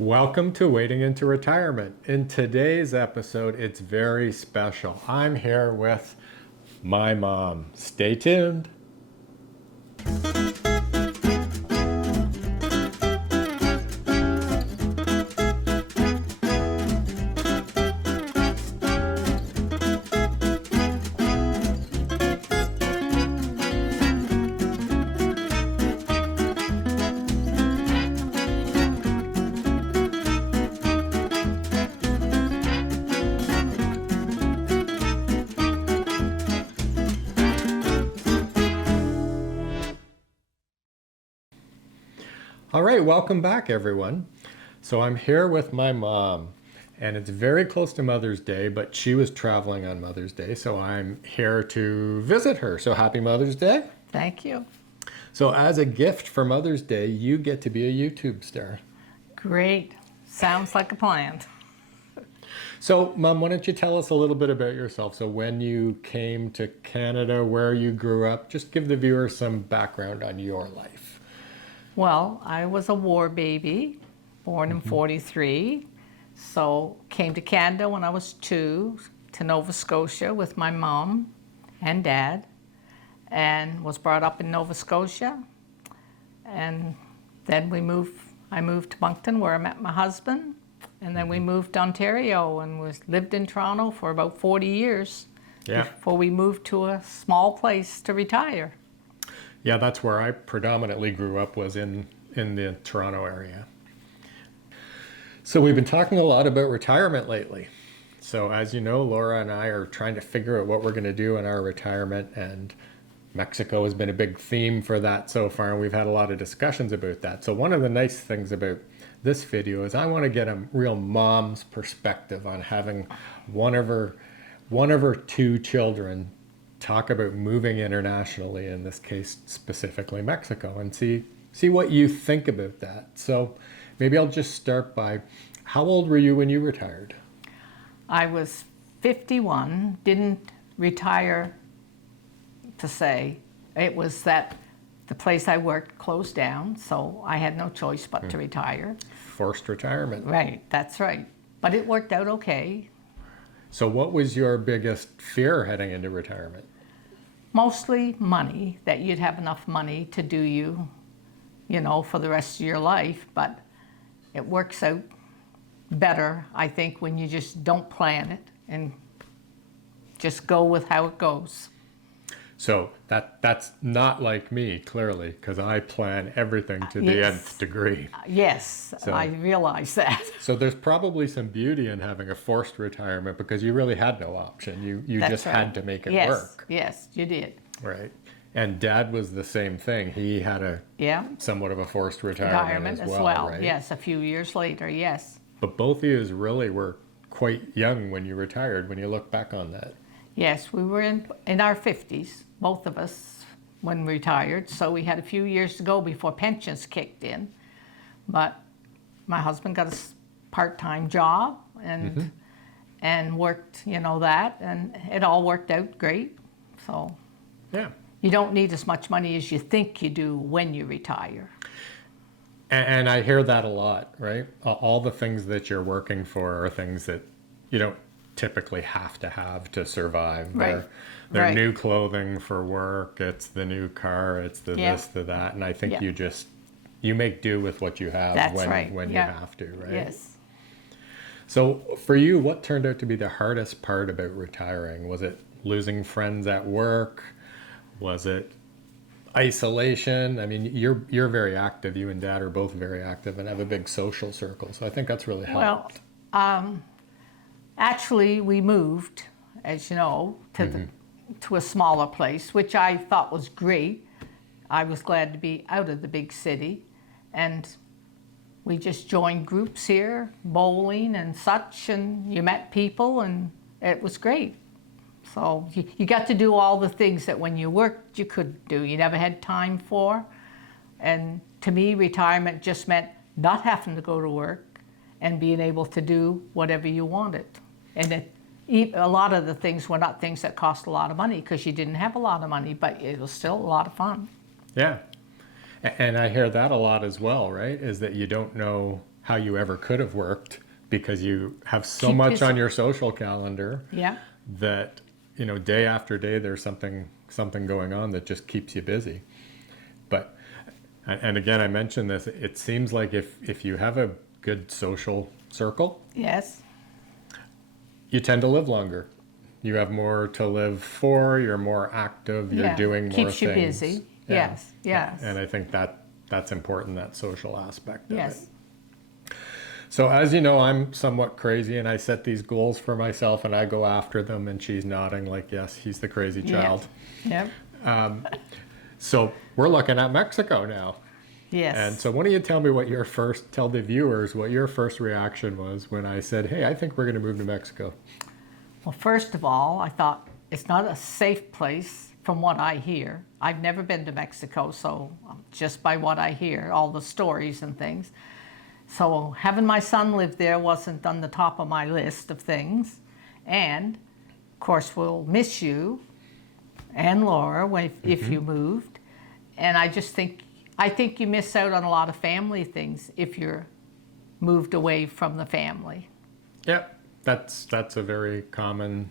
Welcome to Wading into Retirement. In today's episode, it's very special. I'm here with my mom. Stay tuned. All right, welcome back, everyone. So I'm here with my mom, and it's very close to Mother's Day, but she was traveling on Mother's Day, so I'm here to visit her. So happy Mother's Day. Thank you. So as a gift for Mother's Day, you get to be a YouTube star. Great. Sounds like a plan. So, Mom, why don't you tell us a little bit about yourself? So when you came to Canada, where you grew up, just give the viewers some background on your life. Well, I was a war baby, born in 43. So came to Canada when I was 2, to Nova Scotia with my mom and dad, and was brought up in Nova Scotia. And then I moved to Moncton where I met my husband. And then we moved to Ontario and lived in Toronto for about 40 years before we moved to a small place to retire. Yeah, that's where I predominantly grew up, was in the Toronto area. So we've been talking a lot about retirement lately. So as you know, Laura and I are trying to figure out what we're going to do in our retirement, and Mexico has been a big theme for that so far, and we've had a lot of discussions about that. So one of the nice things about this video is I want to get a real mom's perspective on having one of her 2 children talk about moving internationally, in this case specifically Mexico, and see what you think about that. So maybe I'll just start by, how old were you when you retired? I was 51, didn't retire to say. It was that the place I worked closed down, so I had no choice but to retire. Forced retirement. Right, that's right. But it worked out okay. So what was your biggest fear heading into retirement? Mostly money, that you'd have enough money to do you for the rest of your life. But it works out better, I think, when you just don't plan it and just go with how it goes. So that's not like me, clearly, because I plan everything to the nth degree. Yes, so, I realize that. So there's probably some beauty in having a forced retirement, because you really had no option. You just had to make it work. Yes, you did. Right. And Dad was the same thing. He had somewhat of a forced retirement as well, right? Yes, a few years later, yes. But both of you really were quite young when you retired, when you look back on that. Yes, we were in our 50s, both of us, when we retired. So we had a few years to go before pensions kicked in. But my husband got a part-time job and worked, that, and it all worked out great. So you don't need as much money as you think you do when you retire. And I hear that a lot, right? All the things that you're working for are things that you don't typically have to survive. Right. They're new clothing for work, it's the new car, it's the this, the that, and I think you make do with what you have. That's when you have to, right? Yes. So for you, what turned out to be the hardest part about retiring? Was it losing friends at work? Was it isolation? I mean, you're very active. You and Dad are both very active and have a big social circle, so I think that's really helped. Well, actually, we moved, as you know, to a smaller place, which I thought was great. I was glad to be out of the big city, and we just joined groups here, bowling and such, and you met people, and it was great. So you got to do all the things that when you worked you couldn't do, you never had time for. And to me, retirement just meant not having to go to work and being able to do whatever you wanted. And a lot of the things were not things that cost a lot of money, because you didn't have a lot of money, but it was still a lot of fun. Yeah. And I hear that a lot as well, right? Is that you don't know how you ever could have worked because you have so Keep much busy. on your social calendar Yeah. that, day after day there's something going on that just keeps you busy. But and again, I mentioned this, it seems like if you have a good social circle, Yes. you tend to live longer. You have more to live for, you're more active, you're Yeah. doing more Keeps you things. busy. Yeah. Yes. Yes. And I think that's important, that social aspect of Yes. it. So as you know, I'm somewhat crazy and I set these goals for myself and I go after them, and she's nodding like, yes, he's the crazy child. Yep. So we're looking at Mexico now. Yes. And so why don't you tell me tell the viewers what your first reaction was when I said, hey, I think we're going to move to Mexico. Well, first of all, I thought it's not a safe place from what I hear. I've never been to Mexico, so just by what I hear, all the stories and things. So having my son live there wasn't on the top of my list of things. And of course, we'll miss you and Laura if you moved. And I think you miss out on a lot of family things if you're moved away from the family. Yep, that's a very common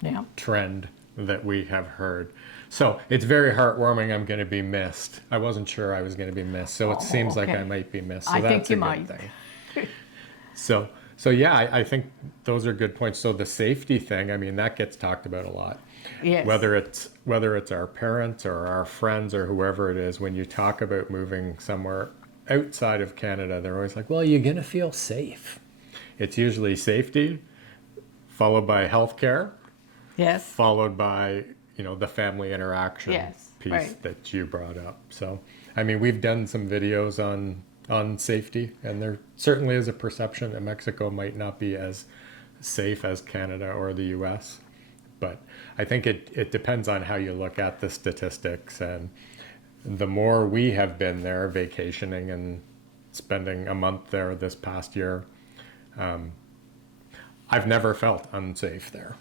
Yeah. trend that we have heard. So it's very heartwarming. I'm going to be missed. I wasn't sure I was going to be missed, so it seems like okay. I might be missed. So I that's think you a might. good thing. So yeah, I think those are good points. So the safety thing, I mean, that gets talked about a lot. Yes. Whether it's our parents or our friends or whoever it is, when you talk about moving somewhere outside of Canada, they're always like, well, you're going to feel safe. It's usually safety, followed by healthcare, Yes. followed by, the family interaction Yes, piece right. that you brought up. So, I mean, we've done some videos on safety, and there certainly is a perception that Mexico might not be as safe as Canada or the US. But I think it depends on how you look at the statistics. And the more we have been there vacationing and spending a month there this past year, I've never felt unsafe there.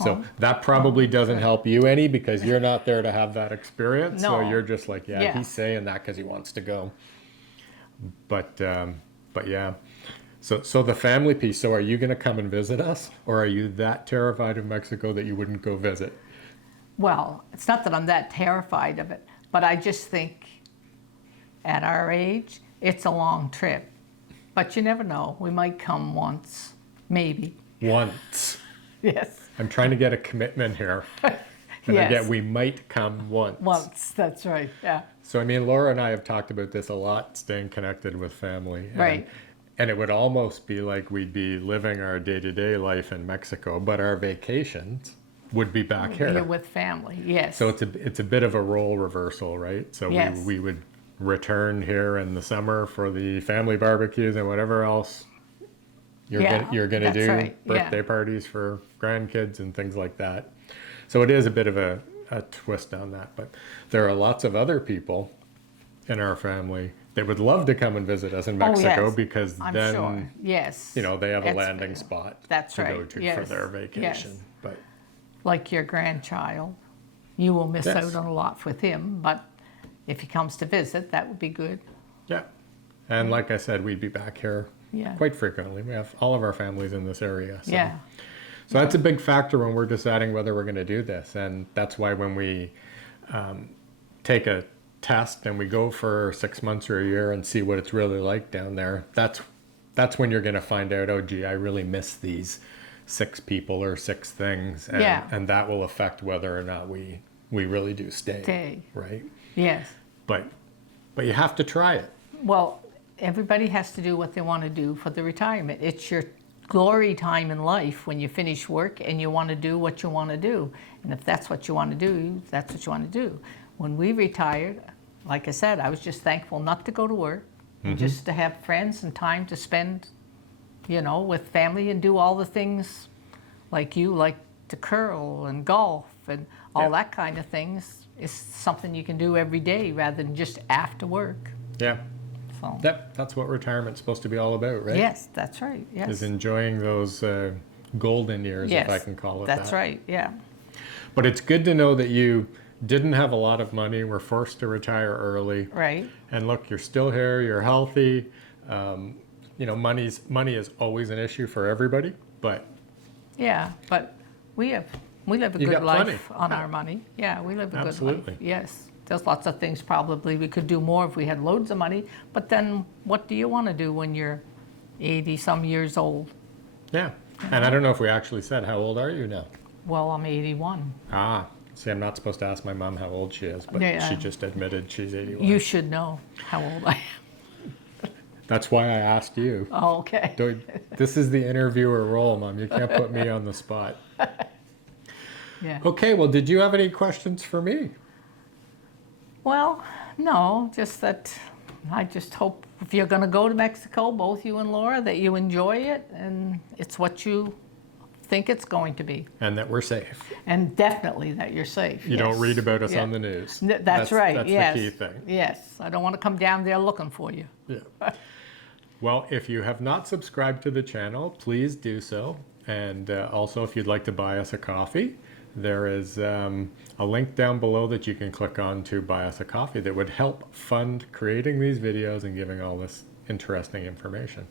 So that probably doesn't help you any because you're not there to have that experience. So No. you're just like, yeah, Yeah. he's saying that because he wants to go. But yeah. So the family piece. So are you going to come and visit us, or are you that terrified of Mexico that you wouldn't go visit? Well, it's not that I'm that terrified of it, but I just think at our age, it's a long trip. But you never know. We might come once, maybe. Once. Yes. I'm trying to get a commitment here. And I Yes. get we might come once. Once, that's right. Yeah. So I mean, Laura and I have talked about this a lot, staying connected with family. And, Right. And it would almost be like we'd be living our day-to-day life in Mexico, but our vacations would be back here. You're with family, yes. So it's a bit of a role reversal, right? So Yes. we would return here in the summer for the family barbecues and whatever else you're gonna that's do, right, yeah. birthday parties for grandkids and things like that. So it is a bit of a twist on that. But there are lots of other people in our family that would love to come and visit us in Mexico yes. because I'm then sure. Yes. they have a That's landing fair. spot That's to go right, to for yes, their vacation. yes. But Like your grandchild. You will miss Yes. out on a lot with him, but if he comes to visit, that would be good. yeah. And like I said, we'd be back here Yeah. quite frequently. We have all of our families in this area. So. Yeah. So that's a big factor when we're deciding whether we're going to do this. And that's why when we take a test and we go for 6 months or a year and see what it's really like down there, that's when you're going to find out, oh, gee, I really miss these 6 people or 6 things. And, Yeah. and that will affect whether or not we really do stay. Stay. Right? Yes. But you have to try it. Well, everybody has to do what they want to do for the retirement. It's your glory time in life when you finish work and you want to do what you want to do. And if that's what you want to do, that's what you want to do. When we retired, like I said, I was just thankful not to go to work, and just to have friends and time to spend, with family and do all the things like you like to curl and golf and all Yeah. that kind of things. Is something you can do every day rather than just after work. Yeah. So. That's what retirement's supposed to be all about, right? Yes, that's right. Yes. Is enjoying those golden years, yes, if I can call it that's that. right. Yeah. But it's good to know that you didn't have a lot of money, were forced to retire early. Right. And look, you're still here, you're healthy. you know, money is always an issue for everybody, but Yeah, but we live a You good got plenty. life on our money. Yeah, we live a good Absolutely. life. Yes, there's lots of things probably we could do more if we had loads of money. But then, what do you want to do when you're 80-some years old? yeah. And I don't know if we actually said, how old are you now? Well, I'm 81. Ah, see, I'm not supposed to ask my mom how old she is, but Yeah. she just admitted she's 81. You should know how old I am. That's why I asked you. Oh, okay. This is the interviewer role, Mom. You can't put me on the spot. Yeah. Okay, well, did you have any questions for me? Well, no, just that I just hope if you're going to go to Mexico, both you and Laura, that you enjoy it and it's what you think it's going to be. And that we're safe. And definitely that you're safe. You don't yes. read about us Yeah. on the news. That's right, That's yes. the key thing. Yes, I don't want to come down there looking for you. Yeah. Well, if you have not subscribed to the channel, please do so. And also, if you'd like to buy us a coffee, there is a link down below that you can click on to buy us a coffee that would help fund creating these videos and giving all this interesting information.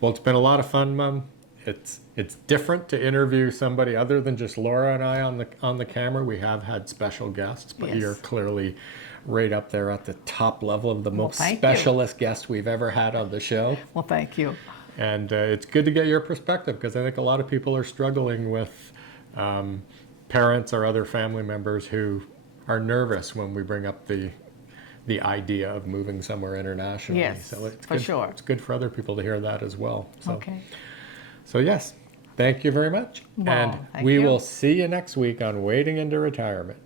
Well, it's been a lot of fun, Mom. It's different to interview somebody other than just Laura and I on the camera. We have had special guests, but Yes. you're clearly right up there at the top level of the most thank you. specialist guest we've ever had on the show. Well, thank you. And it's good to get your perspective because I think a lot of people are struggling with parents or other family members who are nervous when we bring up the idea of moving somewhere internationally. Yes, so it's for good, sure. It's good for other people to hear that as well. So, Okay. so yes, thank you very much. Well, and thank we you. will see you next week on Wading into Retirement.